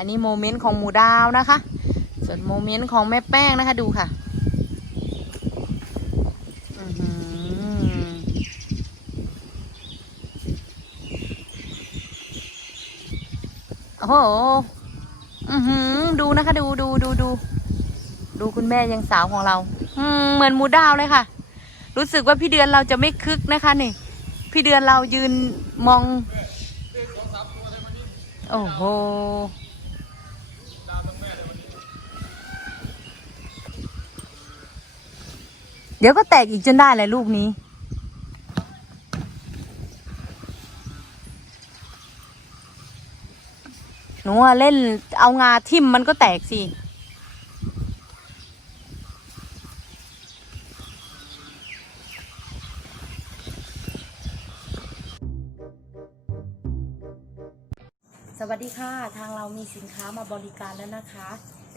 อันนี้โมเมนต์ของหมูดาวนะคะ ส่วนโมเมนต์ของแม่แป้งนะคะดูค่ะอือหือโอ้โหอือหือดูนะคะ ดูดูดูดู ดูคุณแม่ยังสาวของเรา อืมเหมือนหมูดาวเลยค่ะ รู้สึกว่าพี่เดือนเราจะไม่คึกนะคะนี่ พี่เดือนเรายืนมอง โอ้โห เดี๋ยวก็แตกอีกจนได้เลยลูกนี้ หนูเล่นเอางาทิ่มมันก็แตกสิ สวัสดีค่ะ ทางเรามีสินค้ามาบริการแล้วนะคะ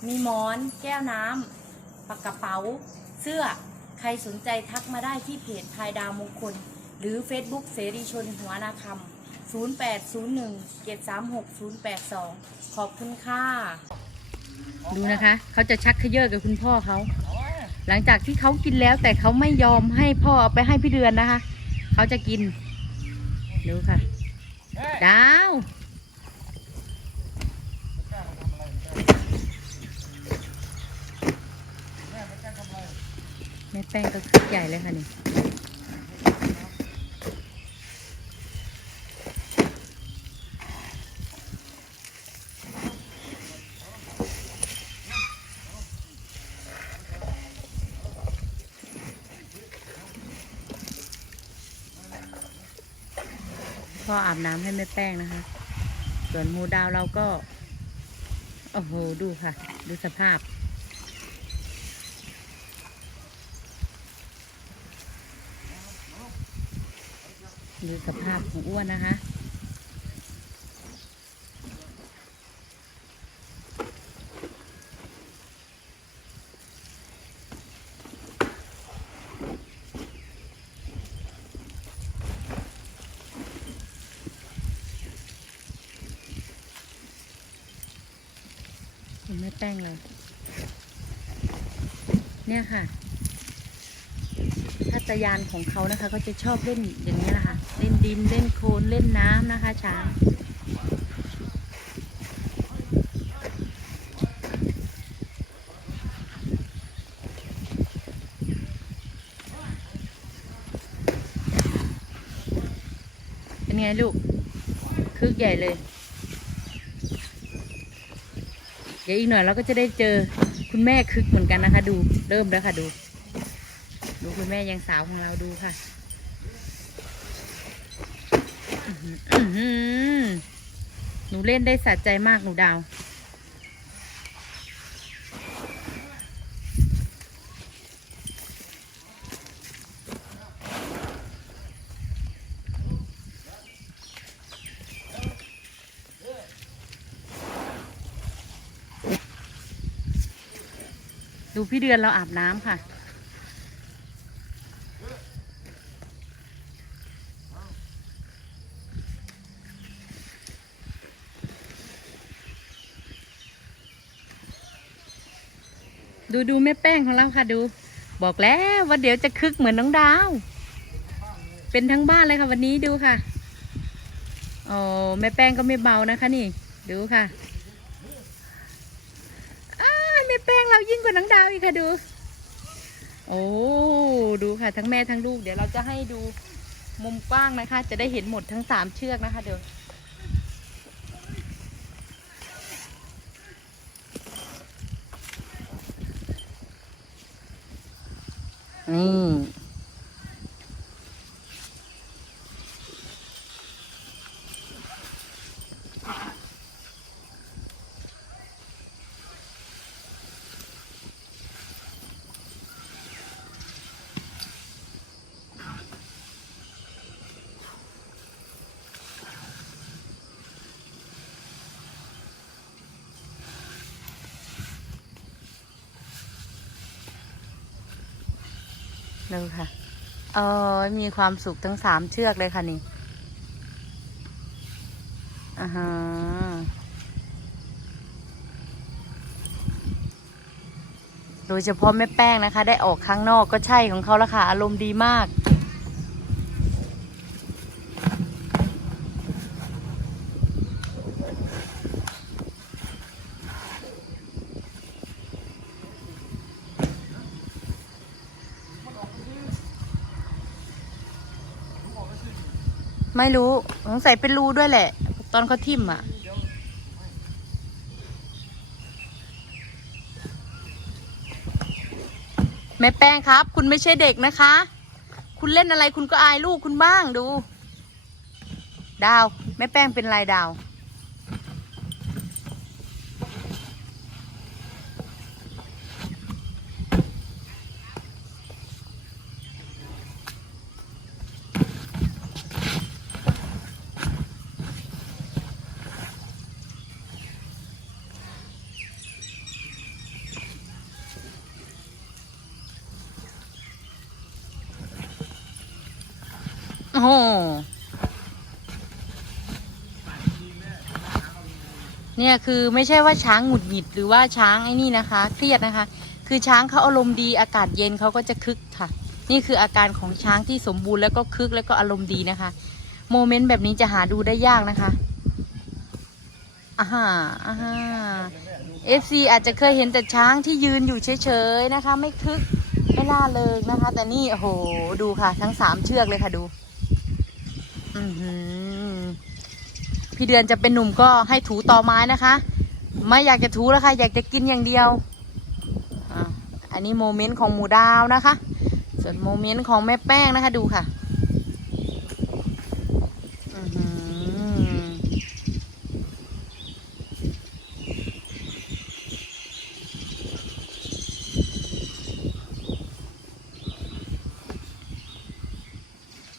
มีหมอน แก้วน้ำปากกระเป๋า เสื้อ ใครสนใจทักมาได้ที่เพจพายดาวมงคล หรือ Facebook เสรีชนหัวนาคำ0801 736 082 ขอบคุณค่ะ ดูนะคะ เขาจะชักเขยอกับคุณพ่อเขา หลังจากที่เขากินแล้วแต่เขาไม่ยอมให้พ่อเอาไปให้พี่เดือนนะคะ เขาจะกิน ดูค่ะ ดาว แป้งก็คึกใหญ่เลยค่ะนี่พ่ออาบน้ำให้แม่แป้งนะคะ ส่วนหมูดาวเราก็ โอ้โห ดูค่ะ ดูสภาพ ดูสภาพของอ้วนนะคะ ไม่แป้งเลย เนี่ยค่ะ ทัตยานของเขานะคะเขาจะชอบเล่นอย่างนี้แหละค่ะเล่นดินเล่นโคลนเล่นน้ำนะคะช้างเป็นไงลูกคึกใหญ่เลย เดี๋ยวอีกหน่อยเราก็จะได้เจอคุณแม่คึกเหมือนกันนะคะ ดูเริ่มแล้วค่ะดู ดูคุณแม่ยังสาวของเราดูค่ะอื้อหืออื้อหือหนูเล่นได้สะใจมากหนูดาว ดูพี่เดือนเราอาบน้ำค่ะ ดูดูแม่แป้งของเราค่ะดู บอกแล้วว่าเดี๋ยวจะคึกเหมือนน้องดาว เป็นทั้งบ้านเลยค่ะวันนี้ดูค่ะโอ้แม่แป้งก็ไม่เบานะคะนี่ ดูค่ะอ้าแม่แป้งเรายิ่งกว่าน้องดาวอีกค่ะดู โอ้ดูค่ะ ทั้งแม่ทั้งลูก เดี๋ยวเราจะให้ดูมุมกว้างนะคะ จะได้เห็นหมดทั้งสามเชือกนะคะเดี๋ยว นี่ ดูค่ะเออมีความสุขทั้งสามเชือกเลยค่ะนี่อ่าฮะโดยเฉพาะแม่แป้งนะคะ ได้ออกข้างนอกก็ใช่ของเขาละค่ะ อารมณ์ดีมาก ไม่รู้สงสัยเป็นรูด้วยแหละ ตอนเขาทิ่มอะ แม่แป้งครับ คุณไม่ใช่เด็กนะคะ คุณเล่นอะไรคุณก็อายลูกคุณบ้างดู ดาว แม่แป้งเป็นไรดาว โหเนี่ยคือไม่ใช่ว่าช้างหงุดหงิดหรือว่าช้างไอ้นี่นะคะ เครียดนะคะ คือช้างเขาอารมณ์ดีอากาศเย็นเขาก็จะคึกค่ะ นี่คืออาการของช้างที่สมบูรณ์แล้วก็คึกแล้วก็อารมณ์ดีนะคะ โมเมนต์แบบนี้จะหาดูได้ยากนะคะอ่าฮะอ่าฮะเอฟซีอาจจะเคยเห็นแต่ช้างที่ยืนอยู่เฉยๆนะคะ ไม่คึกไม่ล่าเริงนะคะ แต่นี่โอ้โหดูค่ะ ทั้งสามเชือกเลยค่ะดู พี่เดือนจะเป็นหนุ่มก็ให้ถูต่อไม้นะคะ ไม่อยากจะถูแล้วค่ะ อยากจะกินอย่างเดียวอันนี้โมเมนต์ของหมูดาวนะคะ ส่วนโมเมนต์ของแม่แป้งนะคะดูค่ะ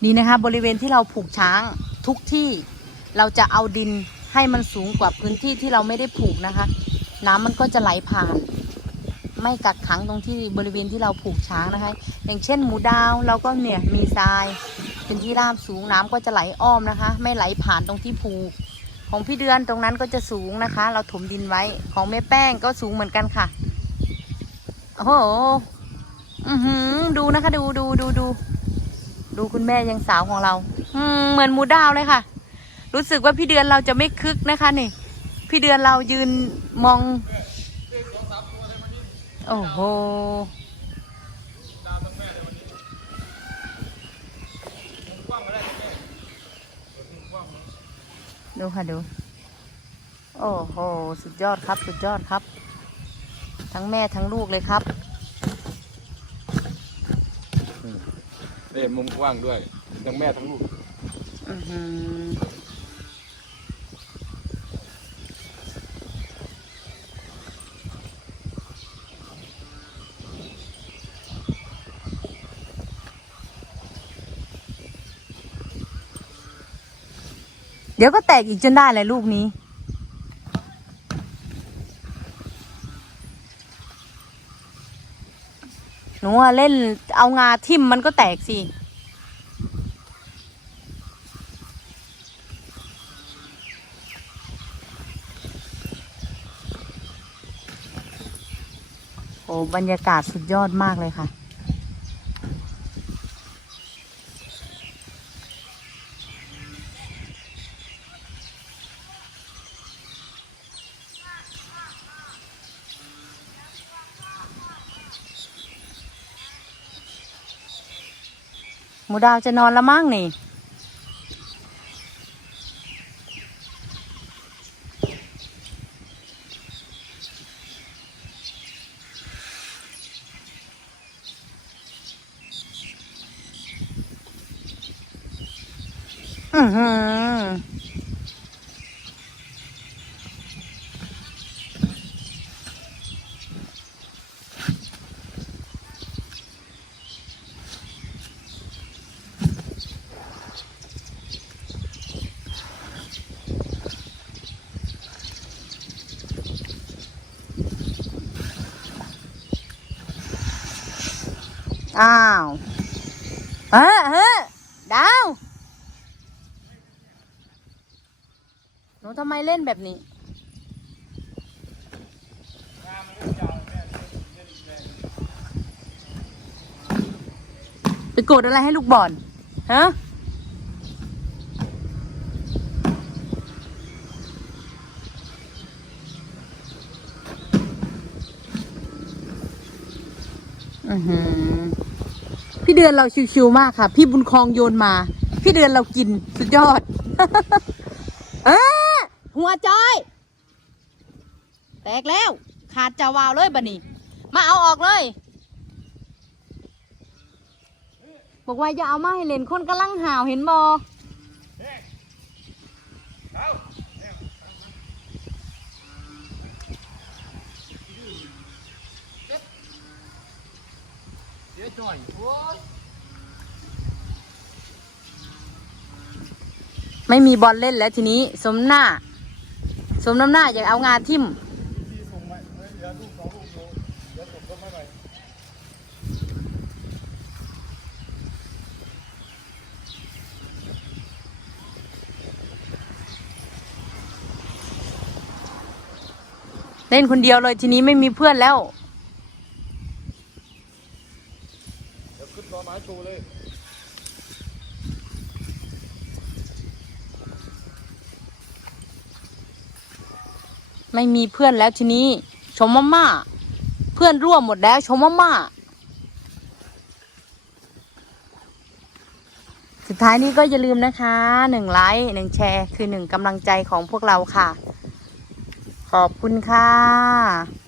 นี่นะคะบริเวณที่เราผูกช้างทุกที่เราจะเอาดินให้มันสูงกว่าพื้นที่ที่เราไม่ได้ผูกนะคะ น้ำมันก็จะไหลผ่าน ไม่กักขังตรงที่บริเวณที่เราผูกช้างนะคะ อย่างเช่นหมูดาวเราก็เนี่ยมีทรายเป็นที่ราบสูงน้ำก็จะไหลอ้อมนะคะ ไม่ไหลผ่านตรงที่ผูก ของพี่เดือนตรงนั้นก็จะสูงนะคะ เราถมดินไว้ของแม่แป้งก็สูงเหมือนกันค่ะโอ้โหอือหือดูนะคะ ดูดูดูดู ดูคุณแม่ยังสาวของเรา อืมเหมือนหมูดาวเลยค่ะ รู้สึกว่าพี่เดือนเราจะไม่คึกนะคะนี่ พี่เดือนเรายืนมอง โอ้โหดูค่ะดู โอ้โห สุดยอดครับ สุดยอดครับ ทั้งแม่ทั้งลูกเลยครับ ได้เห็นมุมกว้างด้วยทั้งแม่ทั้งลูกอือหือเดี๋ยวก็แตกอีกจนได้เลยลูกนี้ หนูเล่นเอางาทิ่มมันก็แตกสิ โอ้บรรยากาศสุดยอดมากเลยค่ะ หมูดาวจะนอนละมั่งนี่ อือหือ อ้าวเฮ้เฮ้ดาวหนูทำไมเล่นแบบนี้ไปโกรธอะไรให้ลูกบอลฮะอือหือ พี่เดือนเราชิวๆมากค่ะ พี่บุญคลองโยนมา พี่เดือนเรากินสุดยอด เออหัวจอย แตกแล้ว ขาดจะวาวเลยบะนี่มาเอาออกเลย บอกว่าอย่าเอามาให้เล่นคนกำลังหาวเห็นบอ เดี๋ยว จ่อยโอ้ยไม่มีบอลเล่นแล้วทีนี้ สมหน้า สมน้ำหน้าอยากเอางานทิ่มพี่ส่งมาเฮ้ยเดี๋ยวลูกสองลูกโลเดี๋ยวผมก็ไม่ไหวเล่นคนเดียวเลยทีนี้ไม่มีเพื่อนแล้ว เดี๋ยวขึ้นรอไม้โชว์เลย ไม่มีเพื่อนแล้วทีนี้ ชมมาม่าเพื่อนร่วมหมดแล้ว ชมมาม่าสุดท้ายนี้ก็อย่าลืมนะคะหนึ่งไลค์หนึ่งแชร์ คือหนึ่งกำลังใจของพวกเราค่ะ ขอบคุณค่ะ